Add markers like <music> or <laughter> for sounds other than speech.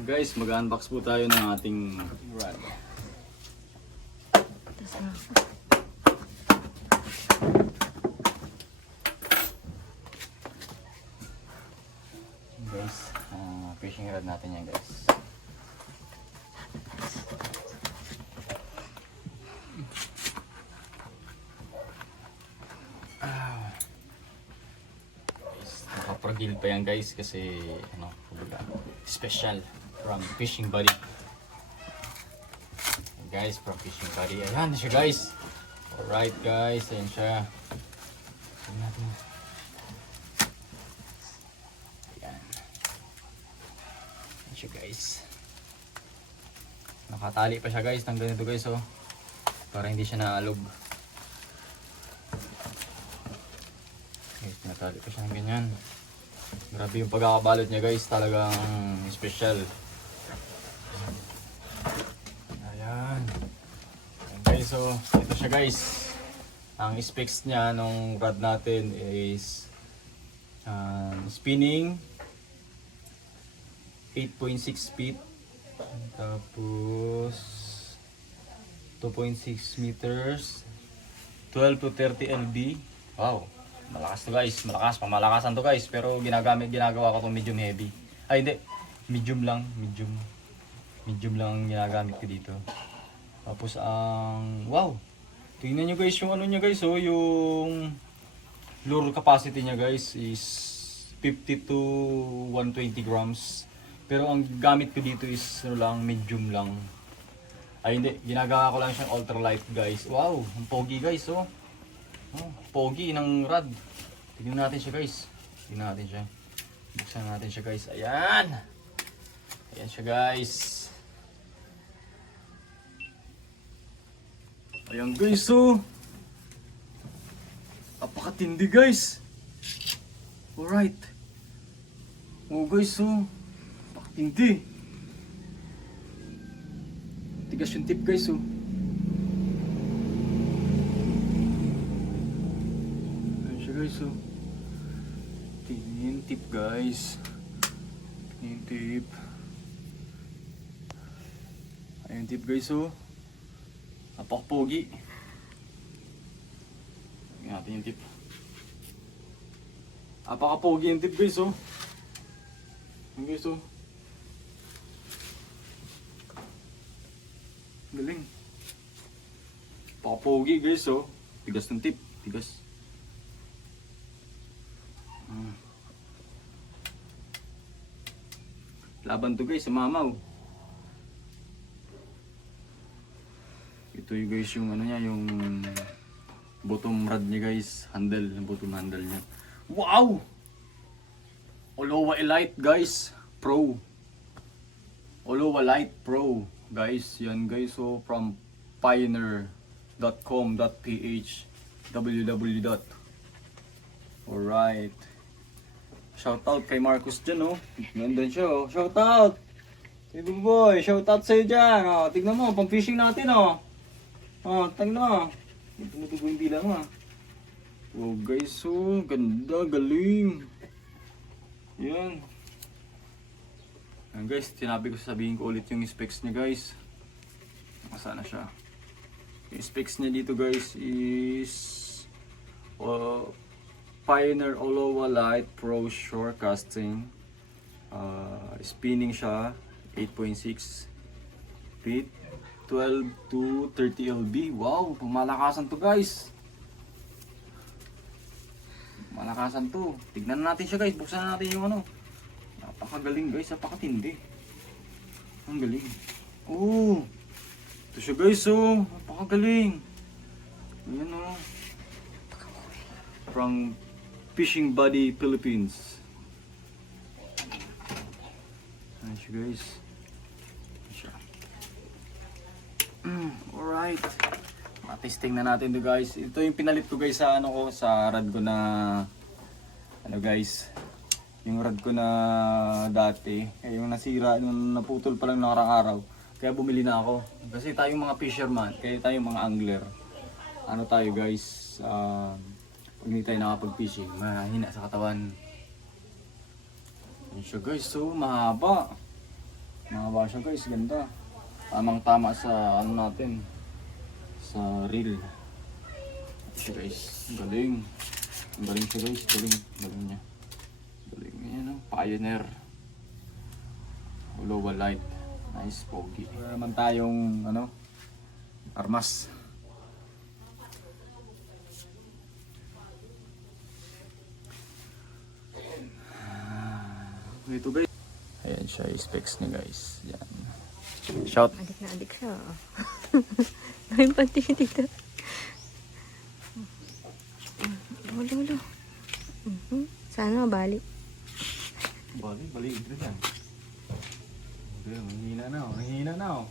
Guys, mag-unbox po tayo ng ating rod. Guys, ah, fishing rod natin yan guys. Ah. Guys, nakaprogil pa yan guys kasi ano, special from Fishing Buddy. Guys, from Fishing Buddy. Ayan siya guys. Alright guys, ayan siya. Tingnan natin. Ayan. Ayan siya guys. Nakatali pa siya guys ng ganito guys oh. Para hindi siya naalog. Guys, natali pa siya ng ganyan. Grabe yung pagkakabalot niya guys, talagang special. Ayan. Guys, so ito siya guys. Ang specs niya nung rod natin is um, spinning 8.6 feet. Tapos 2.6 meters 12 to 30 lb wow malakas to guys. Malakas pamalakasan to guys. Pero ginagamit ginagawa ko to medium heavy. Ay hindi. Medium lang medium. Medium lang ang ginagamit ko dito tapos ang wow tingnan nyo guys yung ano niya guys oh yung lure capacity niya guys is 50 to 120 grams pero ang gamit ko dito is ano lang, medium lang. Ay hindi, ginagawa ko lang siyang ultralight guys. Wow, ang pogi guys oh. oh pogi ng rad. Tignan natin siya guys. Tignan natin siya. Buksan natin siya guys. Ayan. Ayan siya guys. Ayan guys oh. Apakatindi guys. Alright. Oh guys oh. Hindi. Tigas yung tip guys oh. Ayan siya guys. Tingnan yung tip guys. Yung tip. Ayan tip guys oh. Napakapogi. Tingnan natin yung tip. Napakapogi yung tip guys oh. Ayan guys oh. Galing. Papogi guys oh. Tigas ng tip. Tigas. Ah. Laban to guys sa mamaw. Ito yung guys yung ano niya yung bottom rod niya guys. Handle. Yung bottom handle niya. Wow! Olowa Elite guys. Pro. Olowa Light Pro. Guys, yan guys. So, from pioneer.com.ph www. Alright. Shout out kay Marcus dyan, oh. Nandun siya, oh. Shout out! Hey, boy, shout out sa'yo dyan. Oh, tignan mo, pang fishing natin, oh. Oh, tignan mo. Tumutubo yung dila mo, ah. Oh, guys, oh. Ganda, galing. Yan. Ayan guys, sinabi ko sabihin ko ulit yung specs niya guys. Nasaan na siya? Yung specs niya dito guys is uh, Pioneer Olowa Light Pro Shore Casting. Uh, spinning siya 8.6 feet 12 to 30 lb. Wow, pumalakasan to guys. Malakasan to. Tignan natin siya guys. Buksan natin yung ano. Napakagaling guys. Napakatindi. Ang galing. Oh. Ito siya guys oh. Napakagaling. Ayan oh. From Fishing Buddy Philippines. Ayan siya guys. Ayan siya. Mm, alright. Matesting na natin to guys. Ito yung pinalit ko guys sa ano ko sa rad ko na ano guys. Yung rad ko na dati, eh, yung nasira, yung naputol pa lang nakarang araw. Kaya bumili na ako. Kasi tayong mga fisherman, kaya tayong mga angler. Ano tayo guys, um, pag hindi tayo nakapag-fishing, mahina sa katawan. Yun siya guys, so mahaba. Mga basya guys, ganda. Tamang tama sa ano natin. Sa reel. Siya guys, galing. Ang galing siya guys, galing. Galing niya. Galing yan oh, pioneer. Lowa light. Nice, pogi. Wala naman tayong ano, armas. Ito guys. Ayan siya, yung specs niya guys. Yan. Shout. Adik na adik siya. <laughs> Ngayon pati dito. Ulo, ulo. Mhm. Sana mabalik. Bali, bali ito yan. Okay, manghina na oh. Manghina na oh.